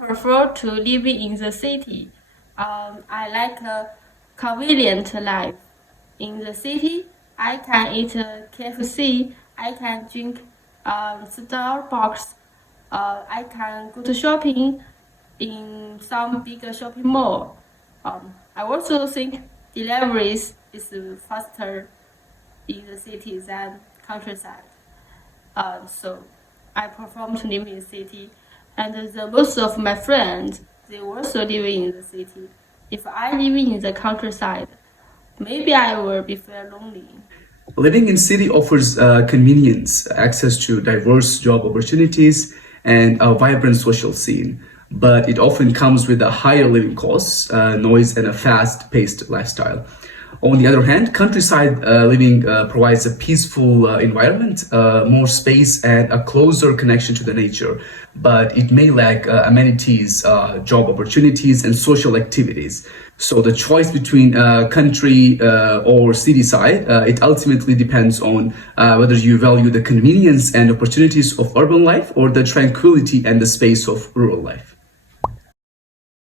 prefer to live in the city. I like a convenient life. In the city, I can eat KFC, I can drink Starbucks, I can go to shopping in some bigger shopping mall. I also think deliveries is faster in the city than countryside. So I prefer to live in the city, and most of my friends they also live in the city. If I live in the countryside, maybe I will be feel lonely. Living in city offers convenience, access to diverse job opportunities, and a vibrant social scene. But it often comes with a higher living costs, noise, and a fast-paced lifestyle. On the other hand, countryside living provides a peaceful environment, more space, and a closer connection to the nature. But it may lack amenities, job opportunities, and social activities. So the choice between country or city side, it ultimately depends on whether you value the convenience and opportunities of urban life or the tranquility and the space of rural life.